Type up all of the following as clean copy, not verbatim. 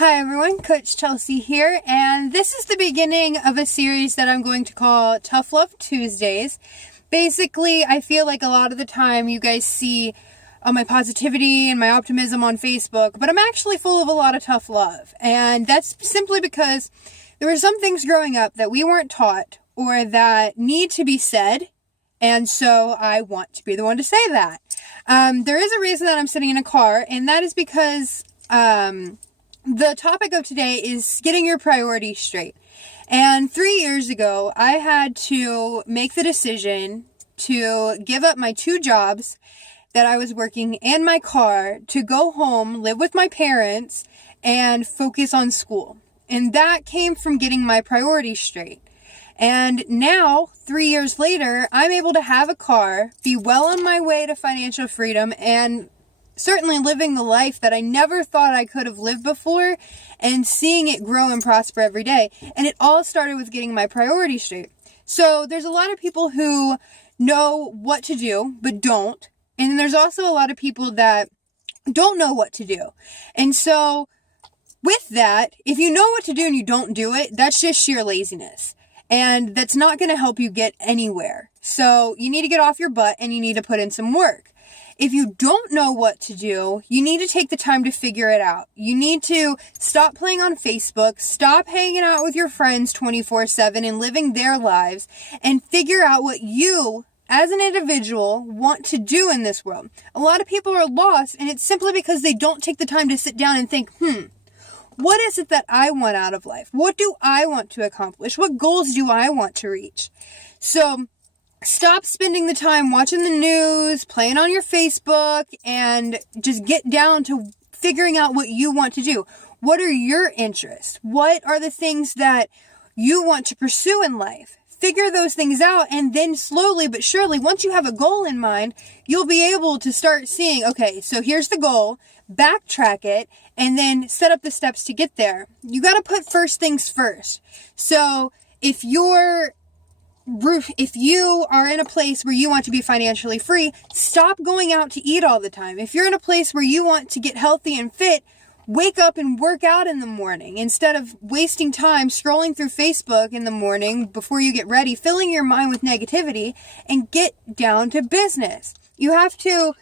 Hi everyone, Coach Chelsea here, and this is the beginning of a series that I'm going to call Tough Love Tuesdays. Basically, I feel like a lot of the time you guys see my positivity and my optimism on Facebook, but I'm actually full of a lot of tough love, and that's simply because there were some things growing up that we weren't taught or that need to be said, and so I want to be the one to say that. There is a reason that I'm sitting in a car, and that is because the topic of today is getting your priorities straight. And 3 years ago, I had to make the decision to give up my 2 jobs that I was working and my car to go home, live with my parents, and focus on school. And that came from getting my priorities straight. And now, 3 years later, I'm able to have a car, be well on my way to financial freedom, and certainly living the life that I never thought I could have lived before and seeing it grow and prosper every day. And it all started with getting my priorities straight. So there's a lot of people who know what to do, but don't. And there's also a lot of people that don't know what to do. And so with that, if you know what to do and you don't do it, that's just sheer laziness. And that's not going to help you get anywhere. So you need to get off your butt and you need to put in some work. If you don't know what to do, you need to take the time to figure it out. You need to stop playing on Facebook, stop hanging out with your friends 24/7 and living their lives, and figure out what you, as an individual, want to do in this world. A lot of people are lost, and it's simply because they don't take the time to sit down and think, what is it that I want out of life? What do I want to accomplish? What goals do I want to reach? So stop spending the time watching the news, playing on your Facebook, and just get down to figuring out what you want to do. What are your interests? What are the things that you want to pursue in life? Figure those things out, and then slowly but surely, once you have a goal in mind, you'll be able to start seeing, okay, so here's the goal, backtrack it, and then set up the steps to get there. You got to put first things first. So if you are in a place where you want to be financially free, stop going out to eat all the time. If you're in a place where you want to get healthy and fit, wake up and work out in the morning instead of wasting time scrolling through Facebook in the morning before you get ready, filling your mind with negativity, and get down to business. You have to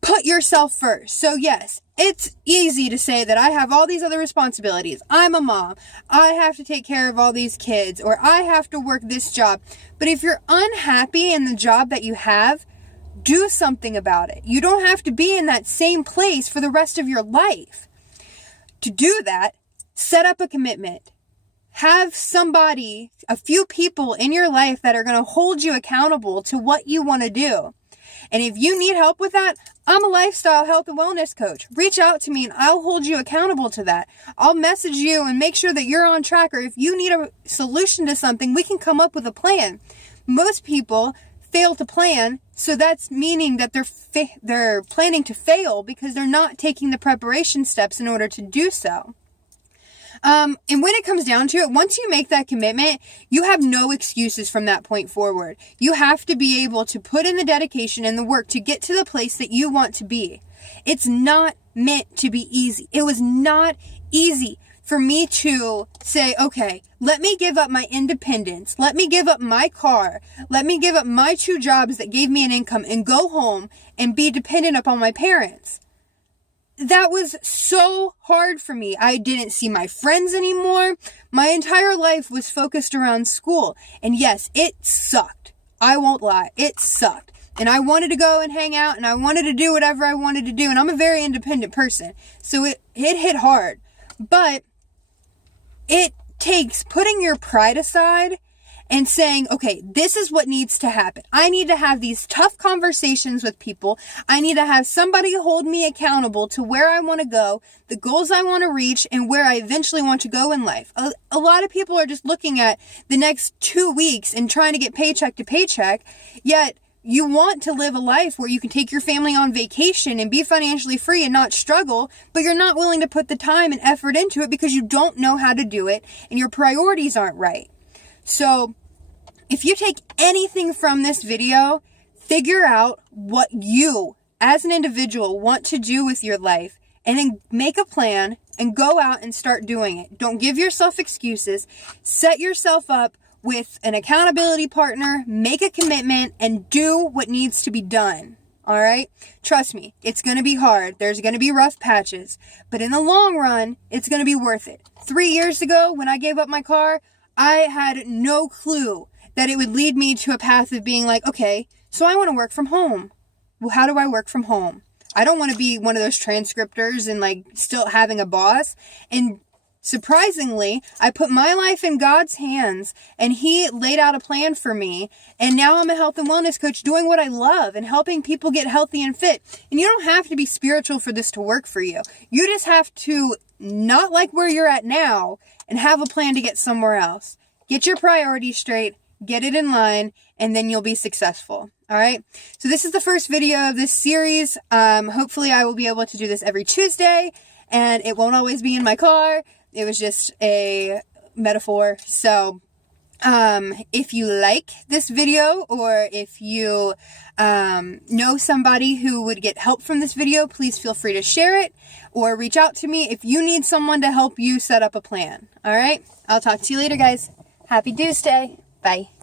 put yourself first. So yes, it's easy to say that I have all these other responsibilities. I'm a mom. I have to take care of all these kids, or I have to work this job. But if you're unhappy in the job that you have, do something about it. You don't have to be in that same place for the rest of your life. To do that, set up a commitment. Have somebody, a few people in your life that are going to hold you accountable to what you want to do. And if you need help with that, I'm a lifestyle health and wellness coach. Reach out to me and I'll hold you accountable to that. I'll message you and make sure that you're on track, or if you need a solution to something, we can come up with a plan. Most people fail to plan, so that's meaning that they're planning to fail because they're not taking the preparation steps in order to do so. And when it comes down to it, once you make that commitment, you have no excuses from that point forward. You have to be able to put in the dedication and the work to get to the place that you want to be. It's not meant to be easy. It was not easy for me to say, okay, let me give up my independence. Let me give up my car. Let me give up my 2 jobs that gave me an income and go home and be dependent upon my parents. That was so hard for me. I didn't see my friends anymore. My entire life was focused around school. And yes, it sucked. I won't lie. It sucked. And I wanted to go and hang out, and I wanted to do whatever I wanted to do. And I'm a very independent person. So it hit hard. But it takes putting your pride aside and saying, okay, this is what needs to happen. I need to have these tough conversations with people. I need to have somebody hold me accountable to where I want to go, the goals I want to reach, and where I eventually want to go in life. A lot of people are just looking at the next 2 weeks and trying to get paycheck to paycheck, yet you want to live a life where you can take your family on vacation and be financially free and not struggle, but you're not willing to put the time and effort into it because you don't know how to do it and your priorities aren't right. So if you take anything from this video, figure out what you as an individual want to do with your life, and then make a plan and go out and start doing it. Don't give yourself excuses. Set yourself up with an accountability partner, make a commitment, and do what needs to be done. All right? Trust me, it's going to be hard. There's going to be rough patches. But in the long run, it's going to be worth it. 3 years ago, when I gave up my car, I had no clue that it would lead me to a path of being like, okay, so I want to work from home. Well, how do I work from home? I don't want to be one of those transcriptors and like still having a boss. And surprisingly, I put my life in God's hands and He laid out a plan for me. And now I'm a health and wellness coach doing what I love and helping people get healthy and fit. And you don't have to be spiritual for this to work for you. You just have to not like where you're at now and have a plan to get somewhere else. Get your priorities straight, get it in line, and then you'll be successful. All right. So this is the first video of this series. Hopefully I will be able to do this every Tuesday and it won't always be in my car. It was just a metaphor. So, if you like this video or if you, know somebody who would get help from this video, please feel free to share it or reach out to me if you need someone to help you set up a plan. All right. I'll talk to you later, guys. Happy Tuesday. Bye.